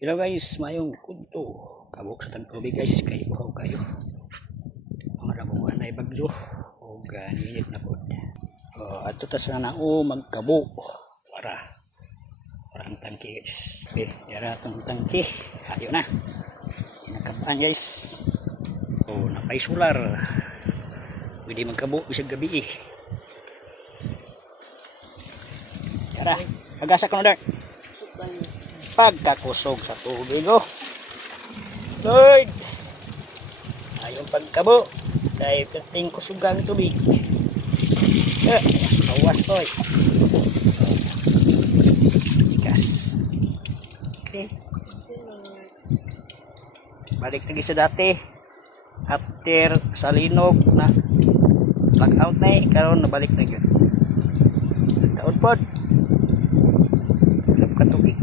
Hello guys, mayong kunto. Kabuk sa tagtubig guys, kayo kayo. Mga rabuan na ibagyo. O ganit na po. At tutas na magkabo. Para ang tangki guys. Okay, yara itong tangki. Ayo na. Inakapaan guys. So, napay solar. Pwede magkabo isang gabi Yara, agasa ko na dar. Pagkakusog sa tubig Lord, ayong pagkabo dahil kating kusugang tubig awas toy gas. Okay, balik lagi sa dati after sa linog na pag out na karon nabalik na yun taon pod lab ka tubig